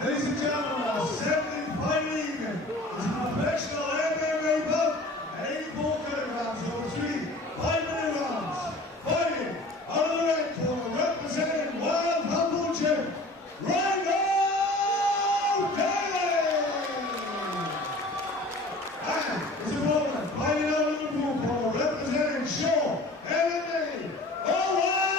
Ladies and gentlemen, 75 evening. This is a professional MMA bout at 84 kilograms over 5-minute rounds. Fighting out of the red corner, representing Wild Humble Gym, Rhino Daley! And his opponent, fighting out of the blue corner, representing Shaw, MMA, Owain!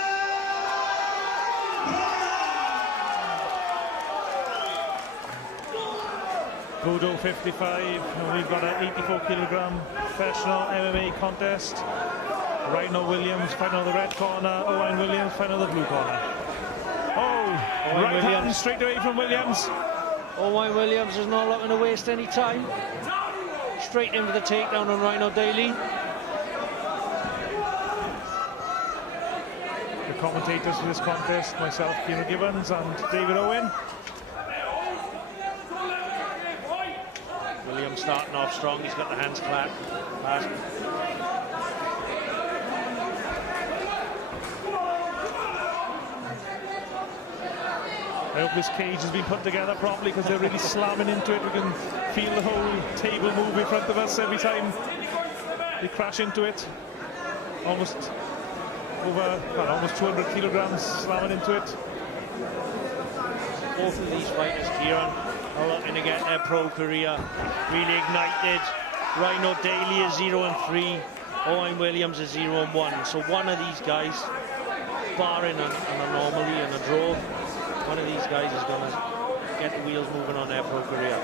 Budo 55, and we've got an 84 kilogram professional MMA contest. Rhino Williams fighting on the red corner, Owain Williams fighting on the blue corner. Oh, Owain right Williams. hand straight away from Williams. Owain Williams is not looking to waste any time. Straight into the takedown on Rhino Daley. The commentators for this contest, myself, Kieran Gibbons, and David Owen. Williams starting off strong, he's got the hands clapped. I hope this cage has been put together properly because they're really slamming into it. We can feel the whole table move in front of us every time they crash into it. Almost 200 kilograms slamming into it. Both of these fighters, Kieran, are looking to get their pro career really ignited. Rhino Daley is 0-3, Owain Williams is 0-1. So one of these guys, barring an anomaly and a draw, one of these guys is going to get the wheels moving on their pro career.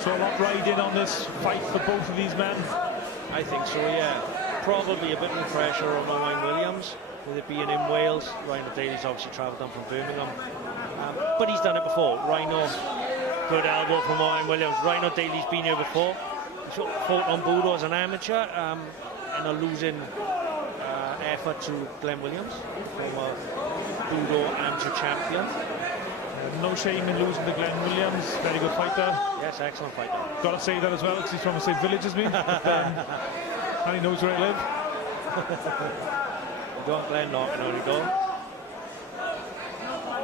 So a lot riding on this fight for both of these men. I think so, yeah. Probably a bit more pressure on Owain Williams, with it being in Wales. Rhino Daley's obviously travelled down from Birmingham, but he's done it before. Rhino, good elbow from Owain Williams. Rhino Daley's been here before. He fought on Budo as an amateur in a losing effort to Glenn Williams, former Budo amateur champion. No shame in losing to Glenn Williams. Very good fighter. Yes, excellent fighter. Got to say that as well because he's from the same village as me. And he knows where I live. Don't Glenn knocking on your door.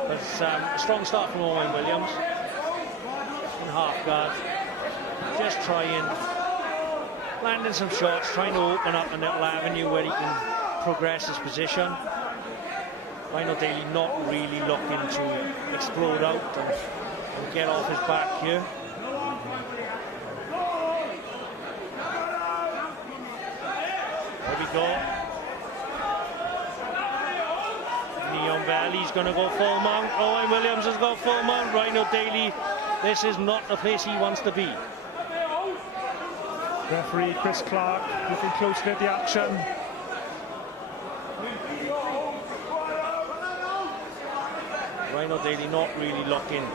But a strong start from Owain Williams. In half guard. Just trying, landing some shots, trying to open up a little avenue where he can progress his position. Rhino Daley not really looking to explode out and get off his back here. There we go. Neon Valley's going to go full mount. Owain Williams has got full mount. Rhino Daley, this is not the place he wants to be. Referee Chris Clark looking closely at the action. Rhino Daley not really looking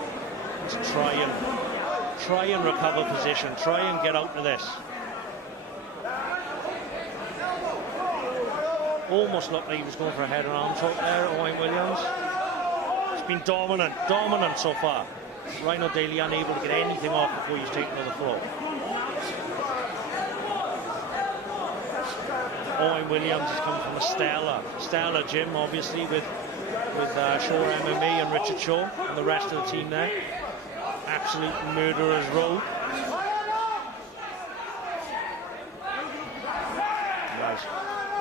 to try and recover position, try and get out of this. Almost looked like he was going for a head and arm choke there, Owain Williams. He's been dominant so far. Rhino Daley unable to get anything off before he's taken to the floor. Owain Williams is coming from a stellar gym, obviously, with Shaw MMA and Richard Shaw and the rest of the team there. Absolute murderer's row. Nice.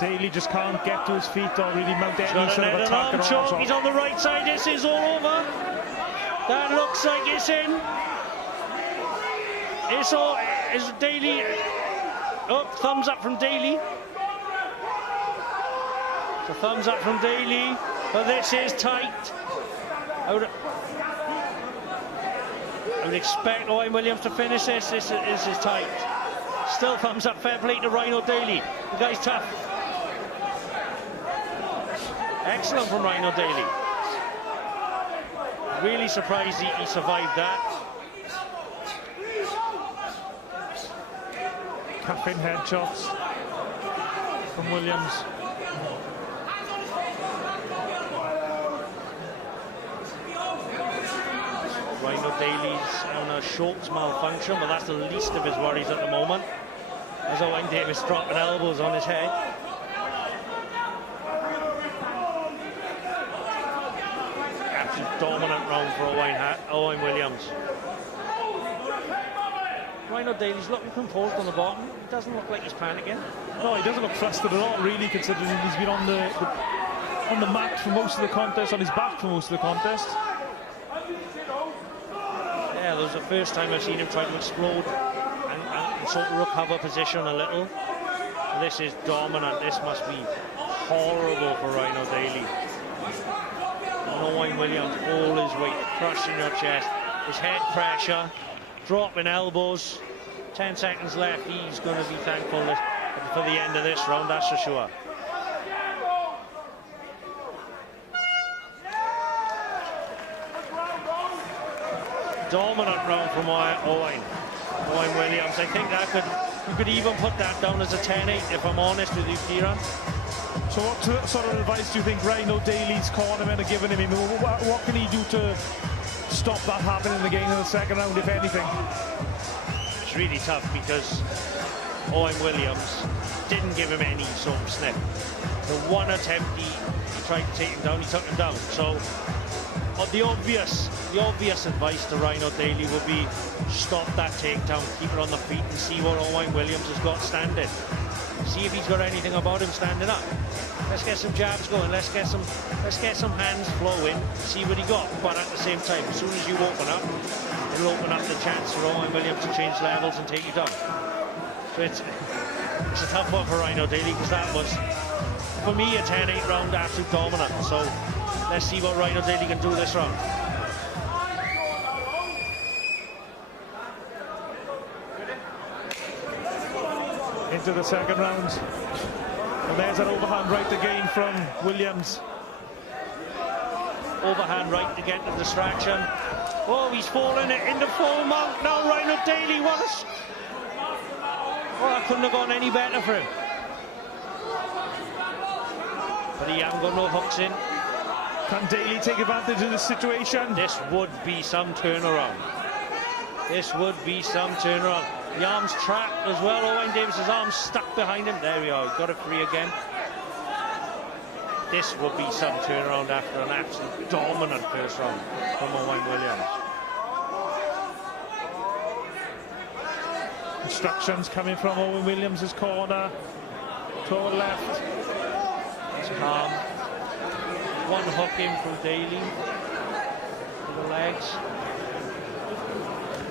Daley just can't get to his feet or really mount any sort of attack at all. He's on the right side. This is all over. That looks like it's in. It's all. Is Daley? Oh, thumbs up from Daley. So thumbs up from Daley. But this is tight. I would expect Owain Williams to finish this. This is tight. Still thumbs up. Fair play to Rhino Daley. The guy's tough. Excellent from Rhino Daley. Really surprised he survived that. Cuffing headshots from Williams. Rhino Daley's on a shorts malfunction, but that's the least of his worries at the moment. As Owain Davis dropping elbows on his head. dominant round for Owain Williams. Rhino Daley's looking composed on the bottom. He doesn't look like he's panicking. No, he doesn't look flustered at all, really, considering he's been on the mat for most of the contest, on his back for most of the contest. Yeah, that was the first time I've seen him try to explode and sort of recover position a little. This is dominant. This must be horrible for Rhino Daley. And Owain Williams, all his weight, crushing your chest. His head pressure, dropping elbows. 10 seconds left. He's going to be thankful for the end of this round, that's for sure. Dominant round from Owain Williams. I think that you could even put that down as a 10-8 if I'm honest with you, Kieran. So what sort of advice do you think Rhino Daley's cornermen are giving him? What can he do to stop that happening again in the second round, if anything? It's really tough because Owain Williams didn't give him any sort of snip. The one attempt he tried to take him down, he took him down. So the obvious advice to Rhino Daley would be stop that takedown, keep it on the feet and see what Owain Williams has got standing. See if he's got anything about him standing up. Let's get some jabs going, let's get some hands flowing, see what he got. But at the same time, as soon as you open up, it'll open up the chance for Owain Williams to change levels and take you down. So it's a tough one for Rhino Daley because that was, for me, a 10-8 round, absolute dominant. So let's see what Rhino Daley can do this round. Into the second round. And there's an overhand right again from Williams. Overhand right to get the distraction. Oh, he's fallen into full mount now. Rhino Daley, oh, that couldn't have gone any better for him. But he hasn't got no hooks in. Can Daley take advantage of the situation? This would be some turnaround. This would be some turnaround. The arm's trapped as well. Owain Davis's arm's stuck behind him. There we are. He's got it free again. This would be some turnaround after an absolute dominant first round from Owain Williams. Instructions coming from Owain Williams' corner. Toe left. He's calm. One hook in from Daley to the legs.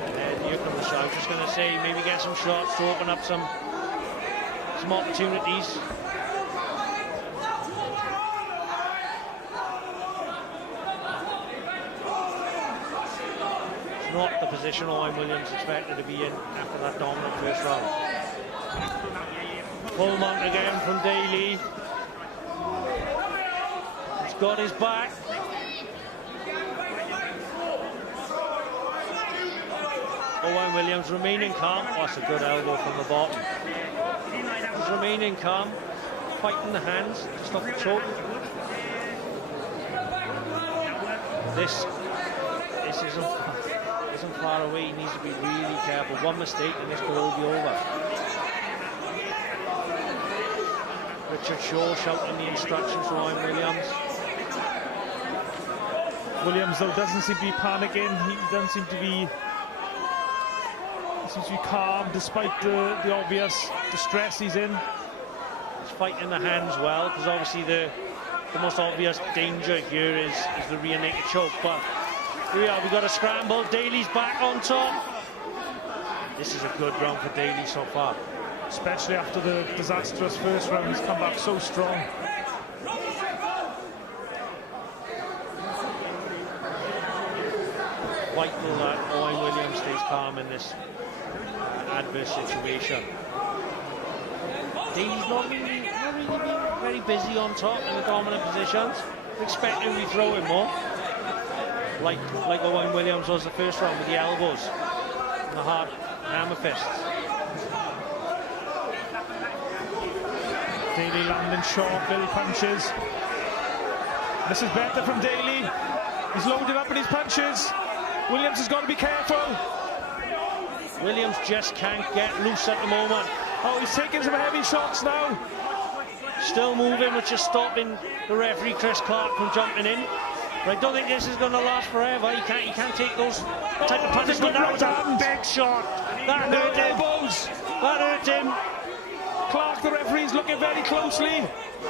And here comes the shot. I was just going to say, maybe get some shots to open up some opportunities. It's not the position Owain Williams expected to be in after that dominant first round. Full mount again from Daley. He's got his back. Owain Williams remaining calm. Oh, that's a good elbow from the bottom. He's remaining calm, fighting the hands to stop the choke. This isn't far away. He needs to be really careful. One mistake and this could all be over. Richard Shaw shouting the instructions from Owain Williams. Williams, though, doesn't seem to be panicking. He doesn't seem to be... Seems to be calm despite the obvious distress he's in. He's fighting the hands well, because obviously the most obvious danger here is the rear naked choke. But here we are, we've got a scramble. Daley's back on top. This is a good round for Daley so far. Especially after the disastrous first round, he's come back so strong. Vital that Owain Williams stays calm in this adverse situation. Daley's not really being very busy on top in the dominant positions. We're expecting to be throwing more, like Owain Williams was the first round with the elbows and the hard hammer fists. Daley landing short little punches. This is better from Daley. He's loaded up in his punches. Williams has got to be careful. Williams just can't get loose at the moment. Oh, he's taking some heavy shots now. Still moving, which is stopping the referee Chris Clark from jumping in. But I don't think this is going to last forever. He can't take those type of punishment. That was a big shot. That hurt him. That hurt him. Clark, the referee's looking very closely.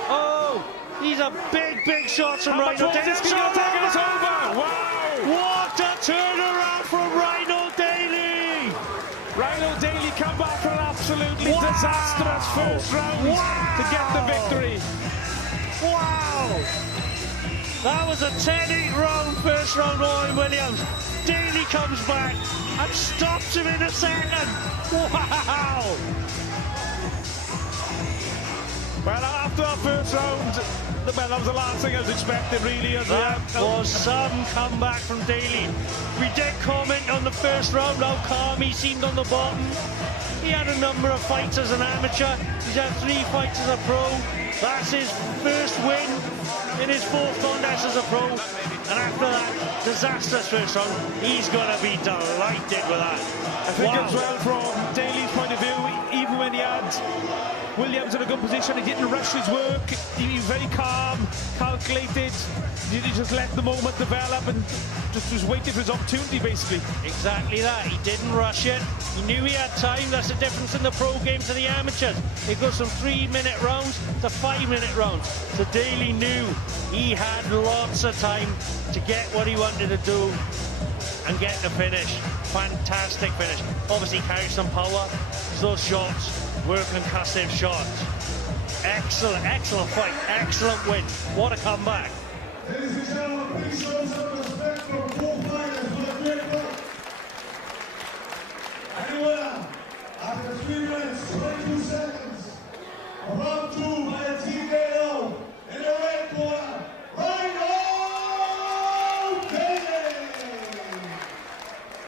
Oh, these are big shots from Rhino. It's over. Wow! What a turnaround from Rhino Daley! Rhino Daley come back from an absolutely disastrous first round to get the victory. Wow! That was a 10-8 round first round Owain Williams. Daley comes back and stops him in a second. Wow! Well, after our first round, that was the last thing I was expecting, really. That was some comeback from Daley. We did comment on the first round, how calm he seemed on the bottom. He had a number of fights as an amateur. He's had 3 fights as a pro. That's his first win in his 4th contest as a pro. And after that disastrous first round, he's going to be delighted with that. I think as well, from Daley's point of view, even when he had Williams in a good position, he didn't rush his work. He was very calm, calculated. He just let the moment develop and just was waiting for his opportunity, basically. Exactly that. He didn't rush it. He knew he had time. That's the difference in the pro game to the amateurs. It goes from 3-minute rounds to 5-minute rounds. So Daley knew he had lots of time to get what he wanted to do and get the finish. Fantastic finish. Obviously carried some power. Those shots were concussive shots. Excellent fight. Excellent win. What a comeback. Ladies and gentlemen, please show some